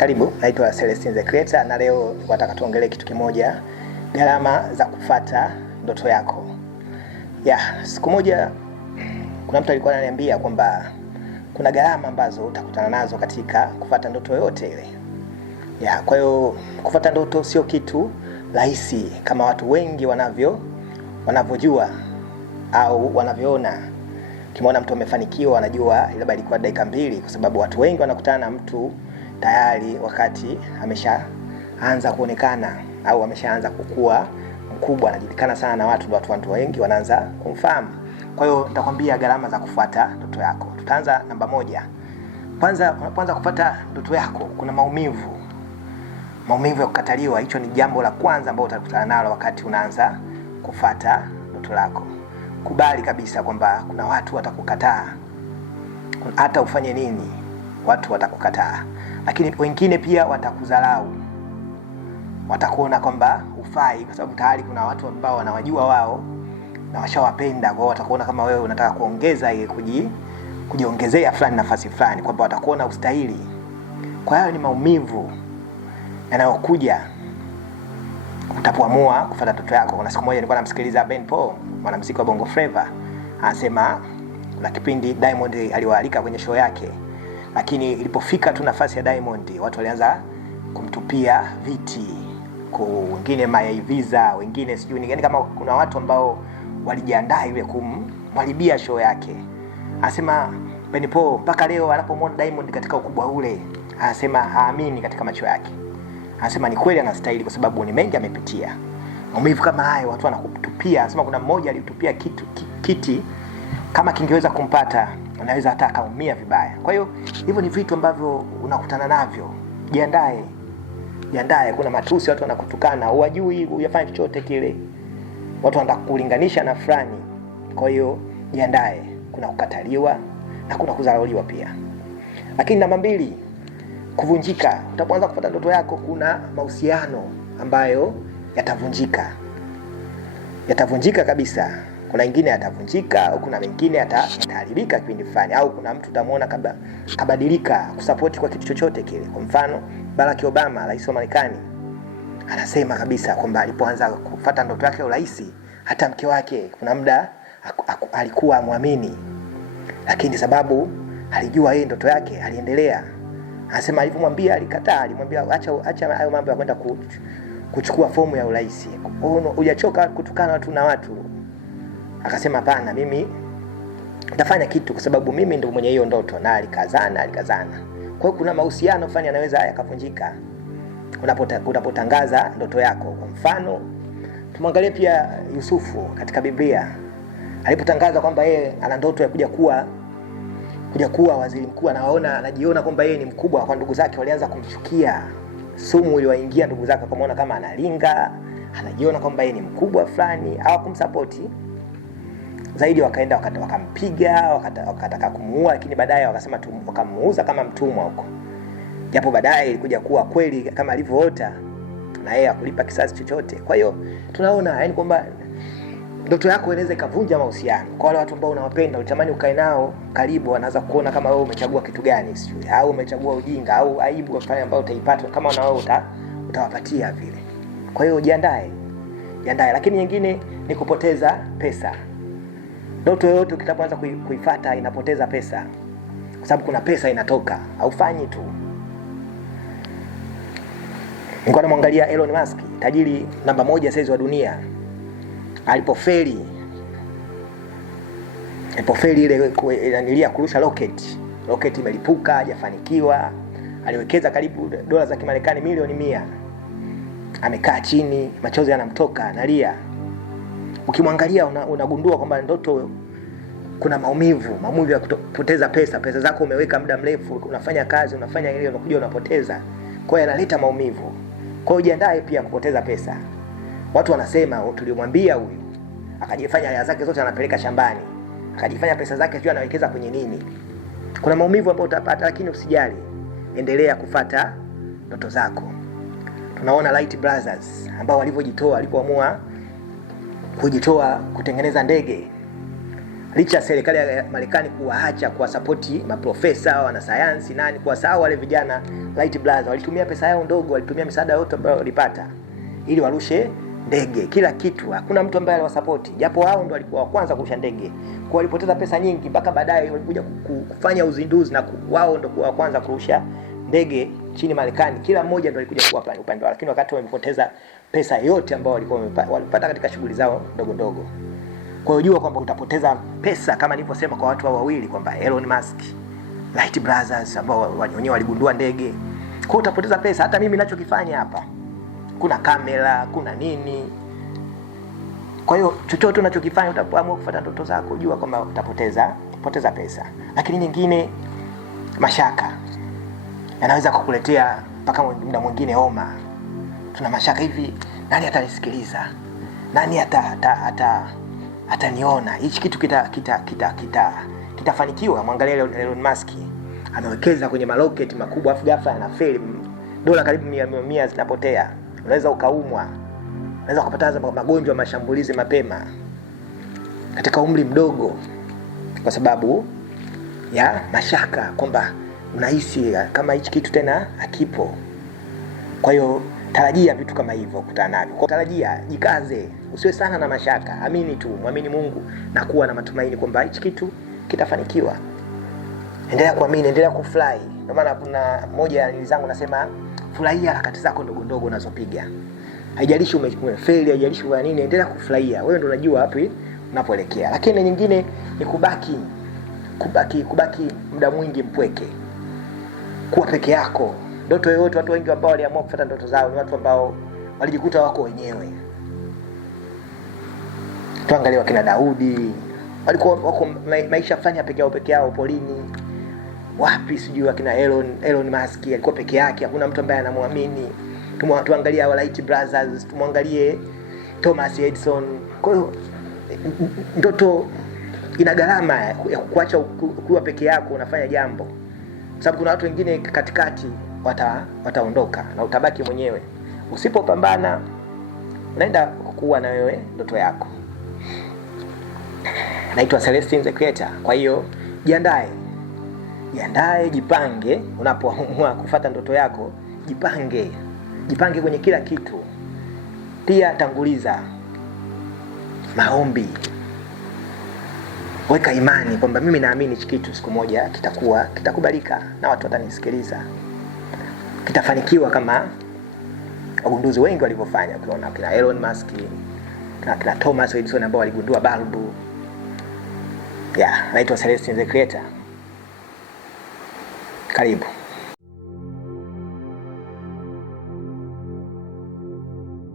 Karibu, naitwa Celestine the Creator na leo nataka tuongelee kitu kimoja, gharama za kufuata ndoto yako. Siku moja kuna mtu alikuwa ananiambia kwamba kuna gharama ambazo utakutana nazo katika kufuata ndoto yote ile. Kwa hiyo kufuata ndoto sio kitu rahisi kama watu wengi wanavyojua au wanavyoona. Kimwona mtu amefanikiwa anajua ile ilikuwa dakika 2, kwa sababu watu wengi wanakutana na mtu tayari wakati ameshaanza kuonekana au ameshaanza kukua mkubwa, anajulikana sana na watu wengi wanaanza kumfahamu. Kwa hiyo nitakwambia gharama za kufuata ndoto yako. Tutaanza namba 1. Kwanza kufuata ndoto yako kuna maumivu ya kukataliwa. Hicho ni jambo la kwanza ambalo utakutana nalo wakati unaanza kufuata ndoto lako. Kubali kabisa kwamba kuna watu watakukataa. Hata ufanye nini, watu watakukataa. Lakini wengine pia watakudharau. Watakuona kwamba hufai, kwa sababu tayari kuna watu ambao wanawajua wao na washawapenda. Kwa hiyo watakuona kama wewe unataka kuongeza ile kujiongezea fulani nafasi fulani, kwamba watakuona ustahili. Kwa hiyo ni maumivu yanayokuja utapoamua kufuata ndoto yako. Kuna siku moja nilikuwa namsikiliza Ben Paul, mwanamuziki wa Bongo Flava, anasema na kipindi Diamond aliwaalika kwenye show yake, lakini ilipofika tu nafasi ya Diamond watu walianza kumtupia viti, wengine visa, wengine sijui ni kama kuna watu ambao walijiandaa ile kumharibia show yake. Anasema Ben Paul mpaka leo anapomwona Diamond katika ukubwa ule, anasema haamini katika macho yake. Anasema ni kweli anastahili, kwa sababu ni mengi amepitia. Maumivu kama hayo watu wanakutupia. Anasema kuna mmoja alitupia kiti kama kingeweza kumpata anaweza hata akaumia vibaya. Kwa hiyo hivyo ni vitu ambavyo unakutana navyo. Jiandae, kuna matusi, watu wanakutukana, hujui uyafanya chochote kile. Watu wanataka kulinganisha na fulani. Kwa hiyo jiandae, kuna kukataliwa na kuna kudharauliwa pia. Lakini namba 2, kuvunjika. Utapoanza kufuata ndoto yako kuna mahusiano ambayo yatavunjika kabisa. Kuna wengine yatavunjika, au kuna wengine yataharibika kipindi fulani, au kuna mtu utamuona kabadilika kusupport kwa kitu chochote kile. Kwa mfano Barack Obama, rais wa Marekani, anasema kabisa kwamba alipoanza kufuata ndoto yake ya urais, hata mke wake kuna muda alikuwa muamini, lakini sababu alijua yeye ndoto yake aliendelea. Anasema alipomwambia alikataa, alimwambia acha hayo mambo ya kwenda kuchukua fomu ya urais. Hujachoka kutukana watu na watu? Akasema hapana, mimi nitafanya kitu kwa sababu mimi ndio mwenye hiyo ndoto. Na alikazana. Kwa hiyo kuna mahusiano fulani yanaweza yakavunjika unapotangaza ndoto yako. Kwa mfano tumwangalie pia Yusufu katika Biblia. Alipotangaza kwamba yeye ana ndoto ya kuja kuwa waziri mkuu, anajiona kwamba yeye ni mkubwa, kwa ndugu zake walianza kumchukia. Sumu iliwaingia ndugu zake, kamaona kama analinga, anajiona kwamba yeye ni mkubwa fulani, hawakumsupport zaidi, wakaenda wakampiga, wakataka kumuua, lakini baadaye wakasema wakamuuza kama mtumwa huko. Japo baadaye ilikuja kuwa kweli kama alivyoota, na yeye akulipa kisasi chochote. Kwa hiyo tunaona kwamba ndoto yako inaweza ikavunja mahusiano. Kwa wale watu ambao unawapenda, unatamani ukae nao karibu, wanaanza kuona kama wewe umechagua kitu gani, sijui, au umechagua ujinga au aibu kwa pale ambao utaipata kama na wewe utawapatia vile. Kwa hiyo jiandae. Lakini nyingine ni kupoteza pesa. Ndoto yoyote ukitapoanza kuifuata inapoteza pesa, kwa sababu kuna pesa inatoka, haufanyi tu. Nilikuwa namwangalia Elon Musk, tajiri namba 1 sasa wa dunia. Alipofeli ile nilia kurusha rocket imelipuka, hajafanikiwa. Aliwekeza karibu dola za Kimarekani milioni 100. Amekaa chini, machozi yanamtoka, analia. Ukimwangalia unagundua kwamba ndoto kuna maumivu ya kupoteza pesa zako umeweka muda mrefu, unafanya kazi, unafanya ile, unakuja unapoteza. Kwa hiyo analeta maumivu. Kwa hiyo jiandae pia kupoteza pesa. Watu wanasema tulimwambia huyu akajifanya hela zake zote anapeleka shambani, akajifanya pesa zake sio anawekeza kwenye nini. Kuna maumivu ambayo utapata, lakini usijali, endelea kufuata ndoto zako. Tunaona Wright Brothers ambao walipoamua kujitoa kutengeneza ndege. licha serikali ya Marekani kuwaacha kuwasapoti maprofesa, wanasayansi, nani, kuwasahau wale vijana Wright brothers. Walitumia pesa yao ndogo, walitumia misaada yote ambayo walipata ili warushe ndege, kila kitu. Hakuna mtu ambaye aliwasapoti, japo hao ndio walikuwa wa kwanza kurusha ndege. Kwa walipoteza pesa nyingi, mpaka baadaye walikuja kufanya uzinduzi na wao ndio wa kwanza kurusha ndege chini Marekani. Kila mmoja ndio alikuja kuwa upande wao, lakini wakati wamepoteza pesa yote ambayo walikuwa walipata katika shughuli zao ndogo ndogo. Kwa hiyo jua kwamba utapoteza pesa kama nilivyosema kwa watu hao wawili, kwamba Elon Musk, Wright brothers ambao wenyewe waligundua ndege. Kwa hiyo utapoteza pesa. Hata mimi ninachokifanya hapa, kuna kamera, kuna nini. Kwa hiyo chochote unachokifanya, utapoamua kufuata ndoto zako, jua kwamba utapoteza pesa. Lakini nyingine, mashaka yanaweza kukuletea mpaka muda mwingine homa. Tuna mashaka, hivi nani atanisikiliza? Nani ataniona? Hichi kitu kitafanikiwa? Mwangalie Elon Musk, amewekeza kwenye maroketi makubwa, afu ghafla anafeli, dola karibu 100 zinapotea. Unaweza ukaumwa, unaweza kupata magonjwa, mashambulizi mapema katika umri mdogo, kwa sababu ya mashaka, kwamba unahisi kama hichi kitu tena hakipo. Kwa hiyo tarajia vitu kama hivyo kukutana navyo. Kwa tarajia, jikaze, usiwe sana na mashaka. Amini tu, muamini Mungu na kuwa na matumaini kwamba hichi kitu kitafanikiwa. Endelea kuamini, endelea kufurahi. Ndio maana kuna moja ya nilizangu nasema, furahia harakati zako ndogo ndogo unazopiga. Haijalishi umefeli, haijalishi kwa nini, endelea kufurahia. Wewe ndio unajua wapi unapoelekea. Lakini nyingine ni kubaki muda mwingi mpweke. Kuwa peke yako. Ndoto yoyote, watu wengi ambao waliamua kufuata ndoto zao ni watu ambao walijikuta wako wenyewe. Tuangalie wakina Daudi, walikuwa wako maisha fanya peke yao polini. Wapi sijui wakina Elon Musk alikuwa peke yake, hakuna mtu ambaye anamwamini. Tuangalie Wright brothers, tumwangalie Thomas Edison. Kwa hiyo ndoto ina gharama ya kuacha kuwa peke yako unafanya jambo. Sababu kuna watu wengine katikati wataondoka na utabaki mwenyewe. Usipopambana unaenda kukua na wewe ndoto yako. Naitwa Celestine the Creator. Kwa hiyo jiandae, jipange. Unapoamua kufuata ndoto yako, jipange kwenye kila kitu. Pia tanguliza maombi. Weka imani kwamba mimi naamini hiki kitu siku moja kitakubalika na watu watanisikiliza. Kitafanikiwa kama wagunduzi wengi walivyofanya. Ukiona kina Elon Musk, kina Thomas Edison ambao waligundua balbu. Naitwa Celestine the Creator. Karibu.